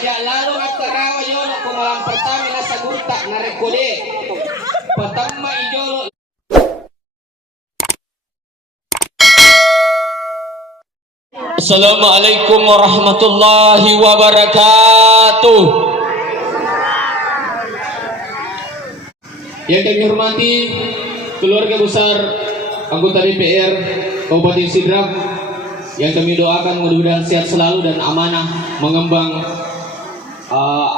Aja lalu magkarawa yun kung walang pertami na sa gurta na rekode. Patamma ijolo. Assalamualaikum warahmatullahi wabarakatuh. Yang kami hormati keluarga besar anggota DPR Kabupaten Sidrap, yang kami doakan mudah-mudahan sehat selalu dan amanah mengembang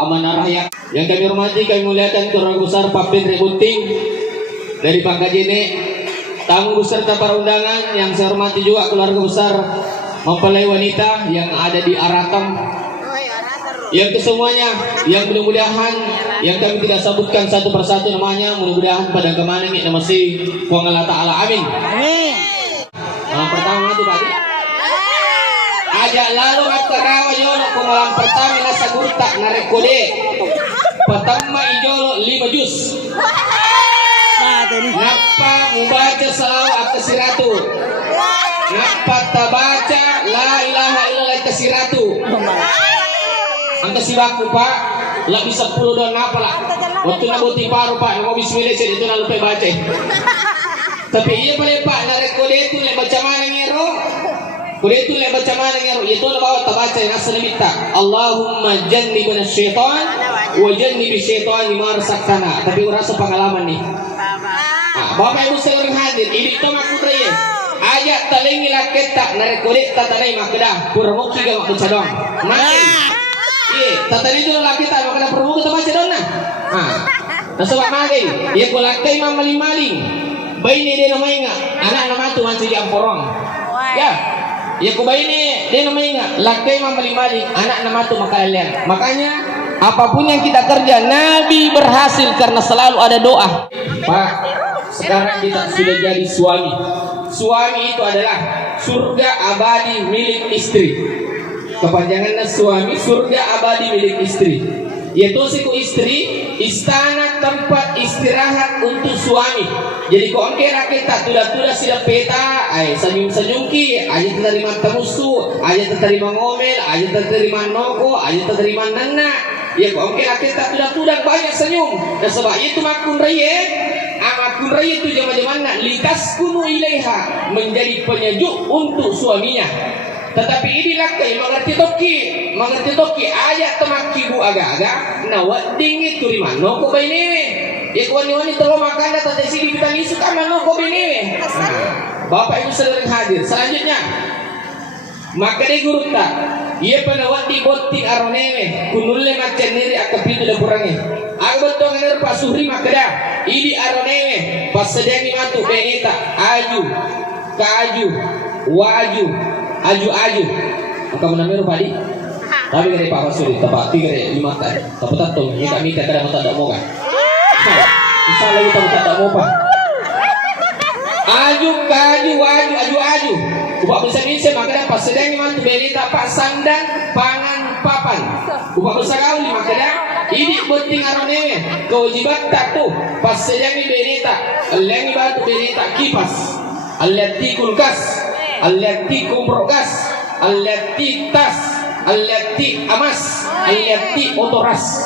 amanah rakyat. Yang kami hormati, kami muliakan keluarga besar Pak Pedri Bunting dari Pangkajene, tamu beserta para undangan yang saya hormati juga keluarga besar mempelai wanita yang ada di Aratam, yang kesemuanya, yang mudah-mudahan yang kami tidak sebutkan satu persatu namanya, mudah-mudahan pada kemana ini nama si Kuang Allah Ta'ala, amin. Pertama itu Pak, aja lalu magkarawa yolo kung walang pertami na sa gurta na rekode. Patamma ijolo 5 juz. Napa membaca salawat at kasiratu. Napa tabaca la ilaha illallah kasiratu. Ang kasiraku Pak, labis 10 doon na pala. Waktu na buti paro Pak, nang bismillah siya dito na lupa baca. Tapi iya pala Pak, na rekode itu le baca mana ngero. Kode itu le baca mana ngero. Itu na bawa tabaca yang asal minta. Allahumma jannibna syaitan wa jannibi syaitan ma razaqtana. Tapi rasa pengalaman nih. Bapak Ibu sekalian hadir, ini to makutraya. Aja talingi laketa na rekode tatanay makeda. Puramuki ga baca dong. Makin. Tatani itu laki tak makna perlu kita baca dong nah. Nasabak makin. Ia kulakay mamaling-maling. Bayi ni dia namanya anak nama tu masih diamporong. Ya. Ya kubai ni dia namanya lakay mamaling-maling, anak nama tu makalalian. Makanya apapun yang kita kerja, Nabi berhasil karena selalu ada doa. Pak, sekarang kita sudah jadi suami. Suami itu adalah surga abadi milik istri. Kepanjangannya suami, surga abadi milik istri. Yaitu siku istri, istana tempat istirahat untuk suami. Jadi kau kira kita tudah sudah peta, senyum ki, aja terima temusu, aja terima ngomel, aja terima noko, aja terima nana. Ya kau kira kita tudah banyak senyum. Dan sebab itu makun raya itu zaman-zaman litas kunu ilaiha, menjadi penyejuk untuk suaminya. Tetapi inilah kay mengerti toki ayat temaki bu aga-aga nawat dingit turiman no ko baini ya kuani telo makanda tadi sini kita isu kama no ko baini. Bapak Ibu sering hadir. Selanjutnya maka de gurta ia panawat di boting aroneme kunulle maceniri akapitu da kurangi aga beto nganer pasuri makada idi aroneme pasedani matu benita aju kaaju waju aju maka menamero padi tapi kare Pak Wasuri tepati kare 5 tahun tapi tato ni kami kadang tak mau kan insyaallah kita tak mau Pak aju kaju aju ubah bisa maka pas sedang mantu berita Pak sandang pangan papan ubah besar kau lima kadang ini penting aronewe kewajiban tak tu pas sedang berita lengi batu berita kipas allati kulkas allati kumrokas, allati tas, allati amas, allati otoras.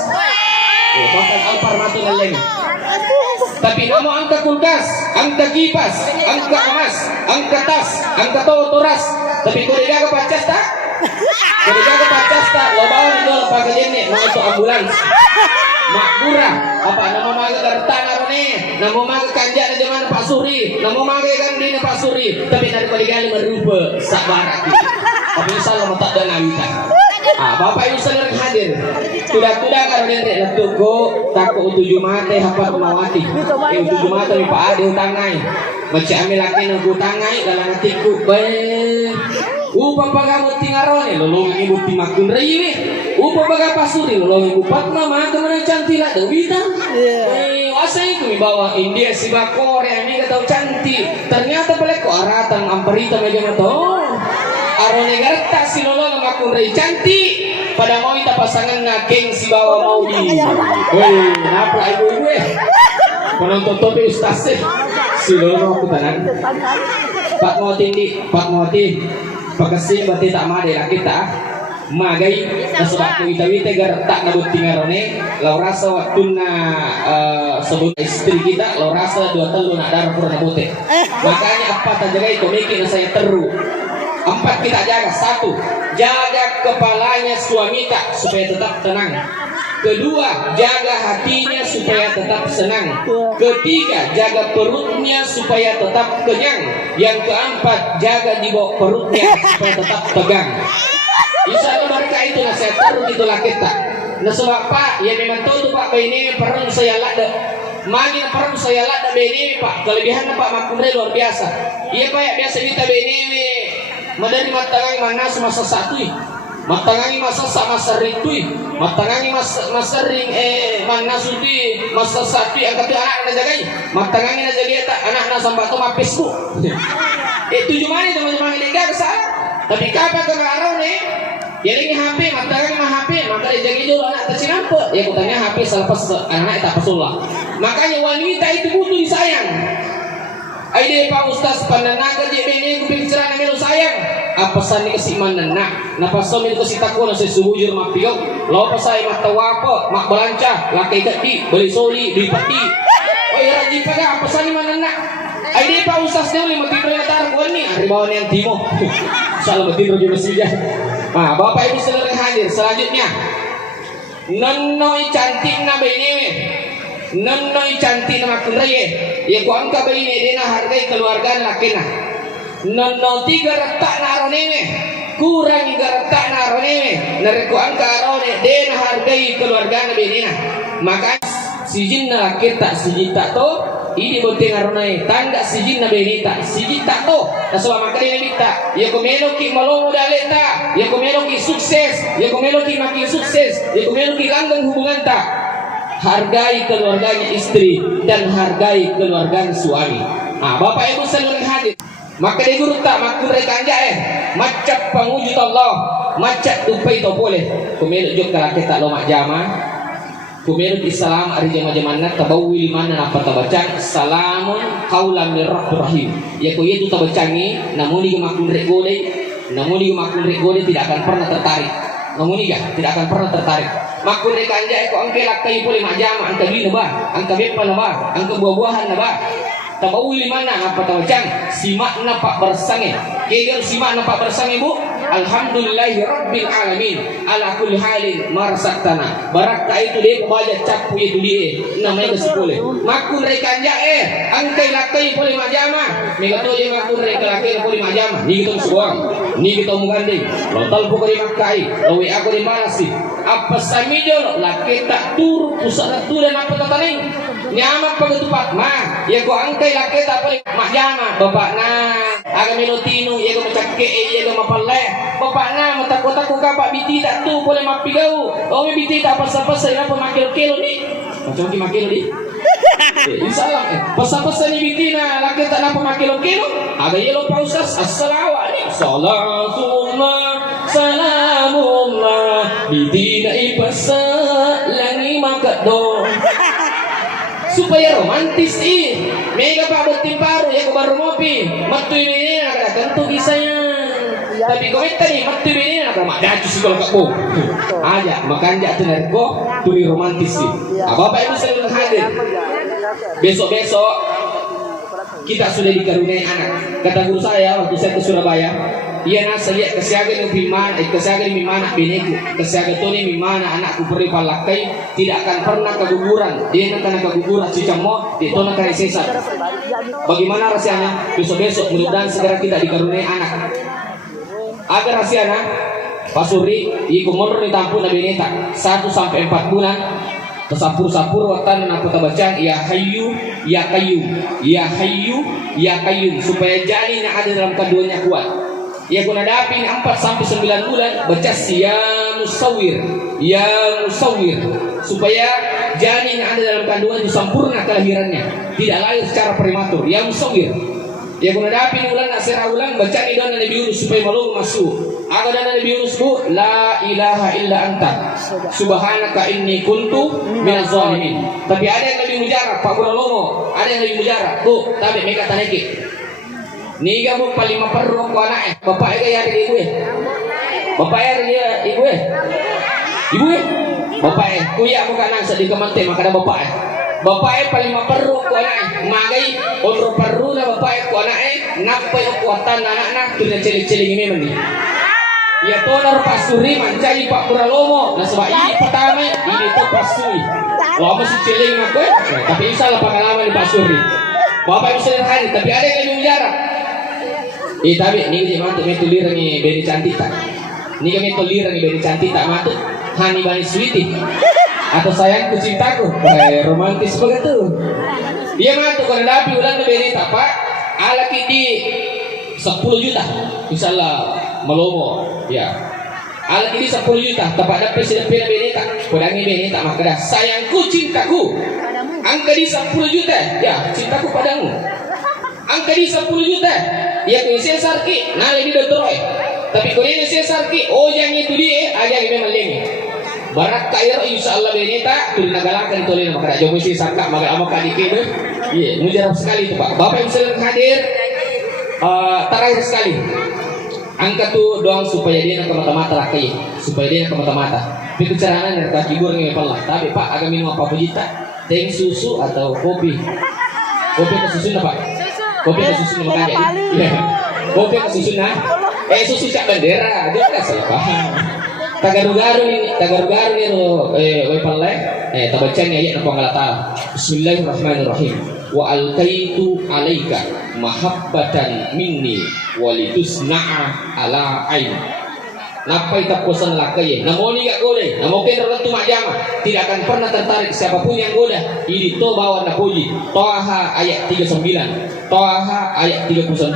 Bahkan alparmatu naleng. Tapi namu angka kulkas, angka kipas, angka amas, angka tas, angka otoras. Tapi kau dia ke pacas tak? Kau dia ke pacas tak? Lo bawa di dalam pagajen ni, mau itu ambulans. Makmurah, apa nama maga gertana rone, nama maga kanjak na zaman Pak Suri, nama maga kan di Pak Suri, tapi dari kali merupa sabar. Tapi insyaallah tak ada nawita. Bapak Ibu sekalian hadir. Tudah karo dene letuko tako utuju mate hafal kumawati. Utuju mate mi Pak Ade utangai. Baca ambil laki nang utangai dalam hatiku bae. Upa pagamu tingarone lolong ibu timakun rewi. Upa paga pasuri lolong ibu patma maka mana cantik lah dewita. Asai ku bawa India si Korea ini tahu cantik. Ternyata pelek ko aratan amperita meja mato. Arone gerta si lolong makun rewi cantik. Pada mau kita pasangan ngakeng si bawa mau di. Kenapa ibu penonton topi ustaz si lolong aku tenang. Pak Moti Pak Moti Pagkasin berarti tak made lah kita. magai nasabak ko ita-ita garta na butingarone law rasa waktu na sebut istri kita law rasa 2 tahun na darah pura na bote. Makanya apa terjaga komiki na saya teru 4 kita jaga. 1, jaga kepalanya suami tak supaya tetap tenang. 2, jaga hatinya supaya tetap senang. 3, jaga perutnya supaya tetap kenyang. Yang 4, jaga di bawah perutnya supaya tetap tegang. Insya Allah mereka itu lah saya taruh itulah kita. Nah sebab Pak, ya memang tahu Pak ini perang saya lada. Magi na perang saya lada ini Pak. Kelebihan Pak makumre luar biasa. Iya Pak ya biasa kita ini madani matangangi mana masa satu. Matangangi masa masa ritui. Matangangi masa ring mana sudi masa satu angkat anak na jagai. Matangangi na jagai tak anak na sampai tu mapis bu. Tujuh mana teman-teman ini gak kesal. Tapi kapan kemarau nih? Jadi HP, matangangi mah HP, maka dijagi dulu anak tersinampe. Ya kutanya HP selepas anak tak pesulah. Makanya wanita itu butuh disayang. Aide Pak Ustaz pananaga je bene ku bicara na melo sayang. Apa sani kasi manana? Napaso mi kasi takwa na sa subujur mapigaw. Law pa say matawapo, makbalanca, lakay kati, bali soli, di pati. Oy raji pa ga apa sani manana? Aide Pak Ustaz dia lima tidur na tar ko ni, aribaw ni ang timo. Salah tidur juga saja. Nah, Bapak Ibu saudara yang hadir, selanjutnya nonnoi cantik na bene. Nonnoi cantik na makunreye. Ya ku angka bene dena hargai keluarga lakena. Nonno 3 retak na aroneme. Kurang 3 retak na aroneme. Nare ku angka arone dena hargai keluarga na benena. Maka sijin na kita sijita to ini bote ngaronai tangga sijin na benita sijita to nasawa makari na bita ya kumelo ki malongo daleta ya kumelo ki sukses ya kumelo ki makin sukses ya kumelo ki langgeng hubungan ta. Hargai keluarganya istri dan hargai keluarga suami. Nah, Bapak Ibu seluruh hadir. Maka di guru tak makun reka anja macap pangujud Allah macap tupai to boleh kumelo jok kala kita lo mak jama. Kumenut Islam ari jama-jamanna tabawi limana apa tabacang salamun qaulan mir rabbir rahim. Ya ko itu tabacangi namun di makun rek gole tidak akan pernah tertarik. Namun tidak akan pernah tertarik. Makun rek anja ko angke lakai pole mak jama angka bina ba, angka bepa na ba, angka buah-buahan na ba. Tabawi limana apa tabacang simak na pak bersange. Kaya simak na pak bersange Bu. Alhamdulillahi Rabbil Alamin ala kulli halin marasaktana barakka itu dia kebaja capu itu dia namanya kesipole makun reka anja angkai lakai pole majama mega to je makun reka lakai pole majama ni kita suang ni kita muganding lo talpo ko di makai lo we ako di malasi apa samijo lakai tak turu pusat tulen apa tataning nyaman pagatupat ma ya ko angkai lakai tak pole majama bapak na aga melotino ya ko macakke ya ko mapalle bapak na matakot-takot ka pak biti tak tu boleh mapigau oh biti tak pasal-pasal apa makil-kilo ni macam ki makil ni insyaallah pasal-pasal ni biti na laki tak napa makil-kilo aga yelo pa Ustaz assalamualaikum salatullah salamullah biti na ipasa langi makado supaya romantis mega pak bertimparu ya ko baru mopi matu ini ada tentu kisahnya. Tapi kau tadi mati bini nak mak daju segala kakbo. Aja makan jak tenar ko tuli romantis sih. Bapak Ibu sekalian hadir. Besok-besok kita sudah dikaruniai anak. Kata guru saya waktu saya ke Surabaya, iya nak saya kesiaga di mana bineku, kesiaga tu ni mana anakku pergi palakai tidak akan pernah keguguran. Dia nak kena keguguran si camo, dia tu nak kena sesat. Bagaimana rasanya? Besok-besok mudah-mudahan segera kita dikaruniai anak. Agar rahasiana pasuri iku mundur ni tampun nabi neta 1 sampai 4 bulan kesapur-sapur waktan aku tabacang ya hayyu ya qayyum ya hayyu ya qayyum supaya janin yang ada dalam kandungannya kuat. Ya guna dapi 4 sampai 9 bulan baca ya musawwir supaya janin yang ada dalam kandungan itu sempurna kelahirannya tidak lahir secara prematur ya musawwir. Ya guna dapi ulang nasira ulang baca ni dan Nabi Yunus supaya malu masuk. Aku dan Nabi Yunus bu la ilaha illa anta subhanaka inni kuntu minaz zalimin. Tapi ada yang lebih mujarab Pak Buralomo, ada yang lebih mujarab bu tapi mereka taneki. Niga bu paling perlu ku anak bapak ega ya di gue. Bapak ya ibu ibu bapak kuya mo kanang sa di kamante makada bapak bapak paling maperlu ko anak magay otro perlu na bapak ko anak napay kuatan anak tunan cilik-cilik ini mandi ya tonar pasuri mancai Pak Kuralomo na sebab ini pertama ini to pasuri lama si cilik nak tapi insyaallah pengalaman di pasuri bapak bisa lihat tapi ada yang jarak tapi ini dia mantu metulir ni beri cantik tak ini kami tulir ni beri cantik tak mantu hani bani sweetie atau sayangku cintaku romantis begitu dia mantu kalau dapi ulang beri tak pak alaki di 10 juta insyaallah melomo ya alaki di 10 juta kepada presiden pena beri tak kudangi beri tak makada sayangku cintaku angka di 10 juta ya cintaku padamu angka di 10 juta ya kung Cesar ki nalagi dotoroy tapi kung ini Cesar ki oh yang itu dia aja yang memang lemi barak kairo insyaallah benita tuh nagalakan tuloy na makada jomo Cesar ka mag-amo ka dikino iya mujarab sekali itu Pak Bapak yang sering hadir terakhir sekali angka tuh doang supaya dia nak mata-mata rakyat supaya dia nak mata-mata tapi caranya nak kibur ngi pelah tapi Pak agak minum apa pujita teh susu atau kopi ke susu na Pak kopi ke susu na makanya iya kopi ke susu na susu cak bendera dia kan salah paham tagaru-garu ni ro we palle tabacan ayat na pangalata bismillahirrahmanirrahim wa alqaitu alaika mahabbatan minni walitusna'a ala ain napai tapusan lakai namoni gak boleh namokin tertentu majama tidak akan pernah tertarik siapapun yang goda ini to bawa napuji Toha ayat 39 Toha ayat 39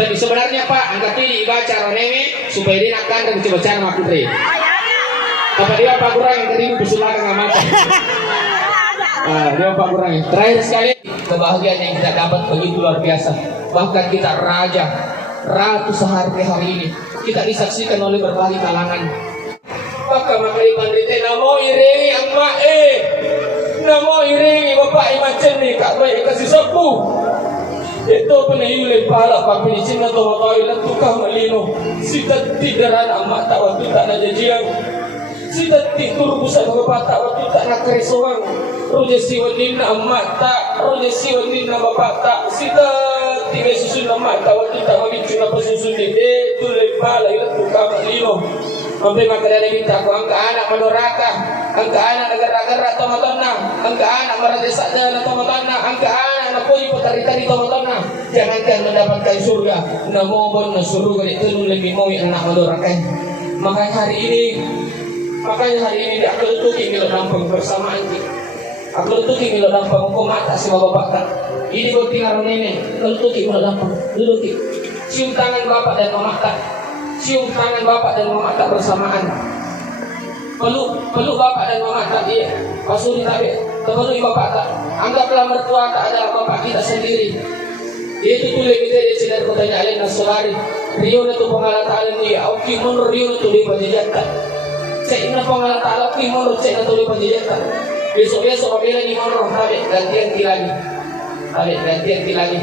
tapi sebenarnya Pak angkat ini dibaca roneme supaya dia akan dan bacaan makutri apa dia Pak kurang yang keribu bersulaka nggak mati dia Pak kurang terakhir sekali kebahagiaan yang kita dapat begitu luar biasa bahkan kita ratu sehari hari ini kita disaksikan oleh berbagai kalangan maka makhluk pandite namo iringi ang mae namo iringi bapak imacen ni kak baik kasih sepuh itu penayulay pala papinicin na tumatoy na tukang malino sitat tidaran ang mata waktu tak najajiang sitat titurbusan mga bata waktu tak nakarisawang roja siwanin na ang mata roja siwanin na mabata sitat tiga susun na mata waktu tak magicu na pasusun ni tulay pala ilang tukang malino sampai makadana minta ko ang kaanak manoraka ang kaanak nagara-gara tomatona ang kaanak maradesada na tomatona ang kaanak na puji patari-tari tomatona jangankan mendapatkan surga namobon na surga itu lebih mau anak manoraka makanya hari ini aku letuki milo nampang bersama anjing aku letuki milo nampang ko mata si bapak tak ini kau tinggal nenek letuki milo nampang letuki cium tangan bapak dan mama tak cium tangan bapak dan mama tak bersamaan peluk bapak dan mama tak iya pasuri tabi terpeluk bapak tak anggaplah mertua tak adalah bapak kita sendiri itu tulis kita di sini bertanya alih nasolari Rio itu pengalat alim dia oki menurut Rio itu di penjajakan cek ina pengalat alim oki menurut cek itu di penjajakan besok apabila di menurut tabi gantian lagi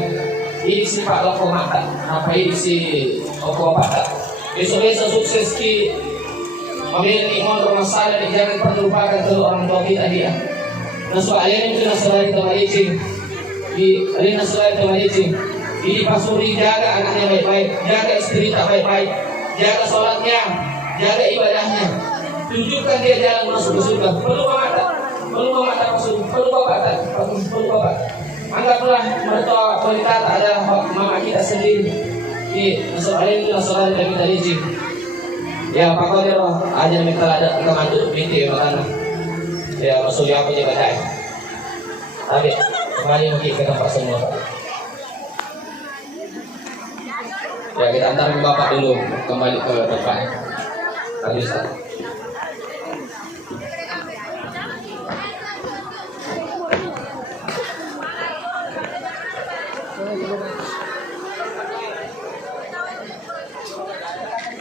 ini si Pak Loko mata apa ini si Loko mata besok sukses ki apabila di menurut masalah jangan pernah lupakan kedua orang tua kita dia nah soalnya itu nasolari teman-teman di arena selain teman-teman ini pasuri jaga anaknya baik-baik jaga istri tak baik-baik jaga sholatnya jaga ibadahnya tunjukkan dia jalan masuk ke surga perlu mata pasuri perlu bapak anggaplah mertua wanita tak ada mama kita sendiri di soalnya itu nasolah dari kita izin ya Pak Kodero aja minta ada kemantu binti makanya ya maksudnya apa juga tak tapi kembali mungkin ke tempat semua Pak. Ya kita antar bapak dulu kembali ke depan. Habis.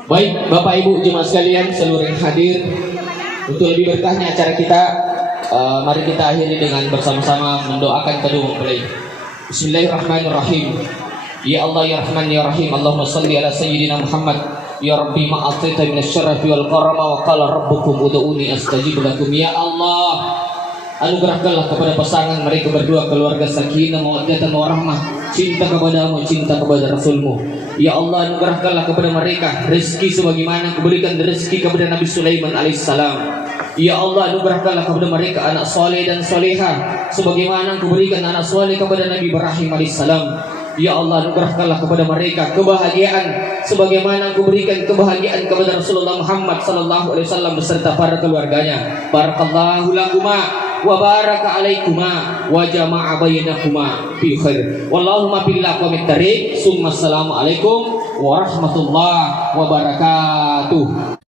Baik Bapak Ibu jemaah sekalian seluruh yang hadir, untuk lebih berkahnya acara kita, mari kita akhiri dengan bersama-sama mendoakan kedua mempelai. Bismillahirrahmanirrahim. Ya Allah ya Rahman ya Rahim, Allahumma salli ala Sayyidina Muhammad Ya Rabbi ma ataita minasyarafi wal karama wa qala rabbukum ud'uni astajib lakum. Ya Allah, anugerahkanlah kepada pasangan mereka berdua keluarga sakinah mawaddah warahmah, cinta kepadamu, cinta kepada Rasulmu. Ya Allah, anugerahkanlah kepada mereka rezeki sebagaimana Kau berikan rezeki kepada Nabi Sulaiman alaihissalam. Ya Allah, anugerahkanlah kepada mereka anak soleh dan soleha sebagaimana Kau berikan anak soleh kepada Nabi Ibrahim alaihissalam. Ya Allah, anugerahkanlah kepada mereka kebahagiaan sebagaimana Kau berikan kebahagiaan kepada Rasulullah Muhammad sallallahu alaihi wasallam beserta para keluarganya. Barakallahu lakuma wa baraka alaikuma wa jama'a bainakuma fi khair. Wallahumma billah wa mittariq. Summa assalamu alaikum warahmatullahi wabarakatuh.